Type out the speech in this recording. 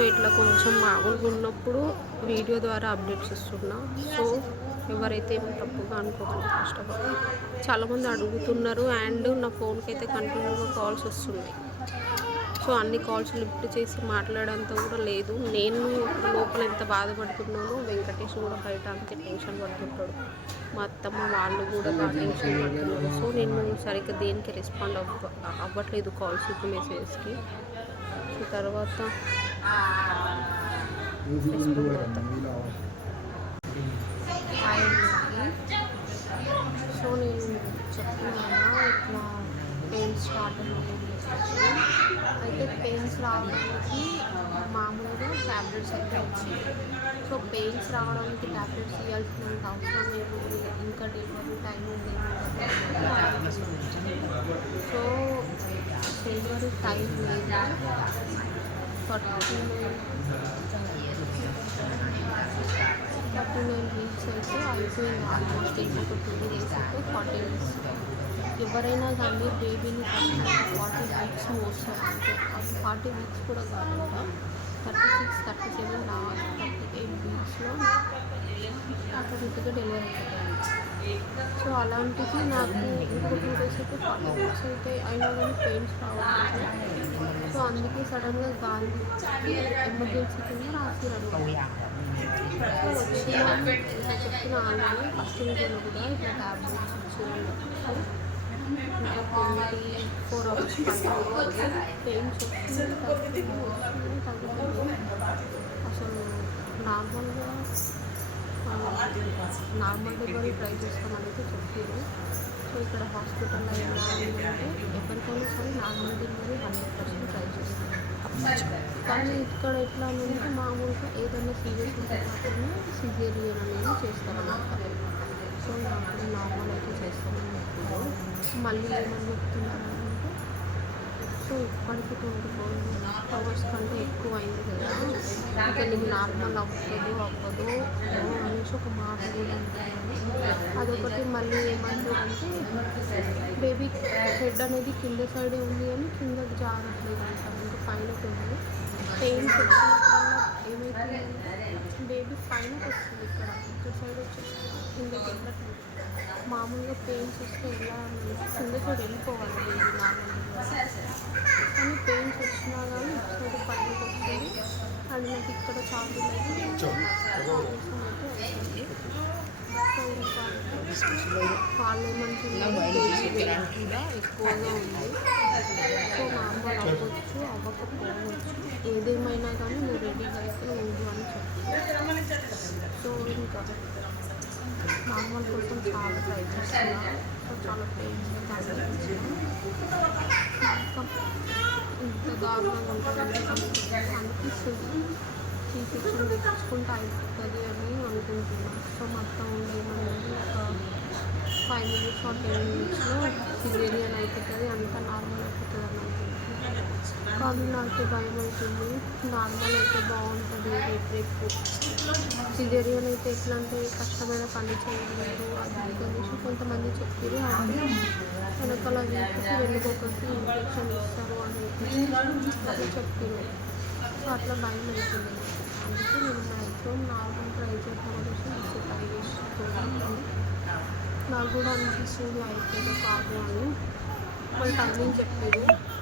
So ఇట్లా కొంచెం మామూలుగా ఉన్నప్పుడు వీడియో ద్వారా అప్డేట్స్ ఇస్తున్నా. సో ఎవరైతే ఏమి తప్పుగా అనుకోకండి ఫస్ట్ ఆఫ్ ఆల్ చాలామంది అడుగుతున్నారు అండ్ నా ఫోన్కి అయితే కంటిన్యూగా కాల్స్ వస్తున్నాయి. సో అన్ని కాల్స్ లిఫ్ట్ చేసి మాట్లాడేంత కూడా లేదు. నేను లోపల ఎంత బాధపడుతున్నానో వెంకటేష్ కూడా బయట అంతే టెన్షన్ పడుతుంటాడు. మా అత్తమ్మ వాళ్ళు కూడా బాగా టెన్షన్ పడుతున్నారు. సో నేను సరిగ్గా దేనికి రెస్పాండ్ అవ్వ అవ్వట్లేదు కాల్స్కి మెసేజ్కి సో తర్వాత సో నేను చెప్తున్నాను ఇట్లా పెయిన్స్ రావడం అయితే పెయిన్స్ రావడానికి మామూలుగా ట్యాబ్లెట్స్ అయితే వచ్చింది సో పెయిన్స్ రావడానికి ట్యాబ్లెట్స్ ఇవ్వాల్సినంత అవసరం లేదు ఇంకా డెలివరీ టైం ఉంది సో డెలివరీ టైం లేదు ఫార్టీ నైన్ వీక్స్ అయితే అయిపోయింది ఆల్మోస్ట్ ఇంకొక టూ డేస్ అయితే ఫార్టీ వీక్స్ ఎవరైనా కానీ బేబీని ఫార్టీ వీక్స్ మోస్తారు అంటే ఫార్టీ వీక్స్ కూడా కాకుండా thirty six thirty seven thirty eight వీక్స్లో ఆటోమేటిక్గా డెలివరీ అవుతుంది సో అలాంటిది నాకు ఇంకో టూ డేస్ అయితే ఫార్టీ వీక్స్ అయితే అయినా కానీ పెయిన్స్ రావాలి సో అందుకే సడన్గా గాంధీ ఎమర్జెన్సీ కింద రాసిరన్నమాట సో వచ్చిన ఇట్లా చెప్పిన ఆమె ఫస్ట్ వీడియోలో కూడా ఇట్లా ట్యాబ్లెట్స్ ఇచ్చారు ఇంకా ట్వంటీ ఫోర్ అవర్స్ పెయిన్స్ వస్తుంది తగ్గుతుంది. అసలు నార్మల్గా నార్మల్ డెలివరీ ట్రై చేస్తామని అయితే చెప్పారు. సో ఇక్కడ హాస్పిటల్లో ఎలా ఉందంటే ఎవరికైనా సరే normal delivery hundred percent try చేస్తాం కానీ ఇక్కడ ఎట్లా అంటే మామూలుగా ఏదైనా సీరియస్ ఉంటే మాత్రమే సిజేరియన్ అనేది చేస్తారన్నమాట. సో నాకు నార్మల్ అయితే చేస్తామని చెప్పారు. మళ్ళీ ఏమని చెప్తున్నారంటే ఇప్పటికి ట్వంటీ ఫోర్ అవర్స్ కంటే ఎక్కువ అయింది కదా. ఇంకా నీకు నార్మల్ అవ్వదు అవ్వదు అనేసి ఒక మాట కూడా అంటున్నారు అదొకటి మళ్ళీ ఏమంటారు అంటే బేబీ హెడ్ అనేది కింద సైడే ఉంది కానీ కిందకి జారట్లేదు అంటారు ఇంకా పైన ఉంది పెయిన్స్ బేబీ పైనకి వస్తుంది ఇక్కడ. ఇక్కడ సైడ్ వచ్చేసి కిందకి వెళ్ళట్లేదు మామూలుగా పెయిన్స్ వస్తే ఎలా అంటే కింద సైడ్ వెళ్ళిపోవాలి బేబీ నార్మల్గా కానీ పెయిన్స్ వచ్చినా కానీ ఇటు సైడ్ పైనకి వస్తుంది. అండ్ నాకు ఇక్కడ చాలు పెయిన్ కూడా ఎక్కువగా ఉంది. సో నార్మల్ అవ్వచ్చు అవ్వకపోవచ్చు ఏదేమైనా కానీ నువ్వు రెడీగా అయితే ఉండు అని చెప్తాను సో ఇంకా నార్మల్ కోసం చాలా ట్రై చేస్తున్నా సో చాలా పెయిన్స్ ఇంకా ఇంత దారుణంగా ఉంటుందని అనిపిస్తుంది. సీ సెక్షన్ తెచ్చుకుంటే అయిపోతుంది అని అనుకుంటున్నాను సో మొత్తం ఏమన్నది ఒక ఫైవ్ మినిట్స్ ఆర్ టెన్ మినిట్స్లో సిజేరియన్ అయిపోతుంది అంతా నార్మల్ అయిపోతుంది అని అనుకుంటున్నాను కానీ నాకు భయం అవుతుంది నార్మల్ అయితే బాగుంటుంది రేపు రేపు. సిజేరియన్ అయితే ఎట్లా అంటే కష్టమైన పని చేయలేదు. అది అనేసి కొంతమంది చెప్పారు అంటే అలా వీటికి వెళ్ళిపోకొచ్చి ఇంజక్షన్ ఇస్తారు అని అది చెప్పారు సో అట్లా భయం అవుతుంది అందుకే నేను మ్యాక్సిమం నార్మల్ ట్రై చేద్దాం అనేసి ట్రై చేస్తున్నాను. నాకు కూడా అనిపిస్తుంది అయిపోయింది కాదు అని. వాళ్ళు టైమింగ్ చెప్పారు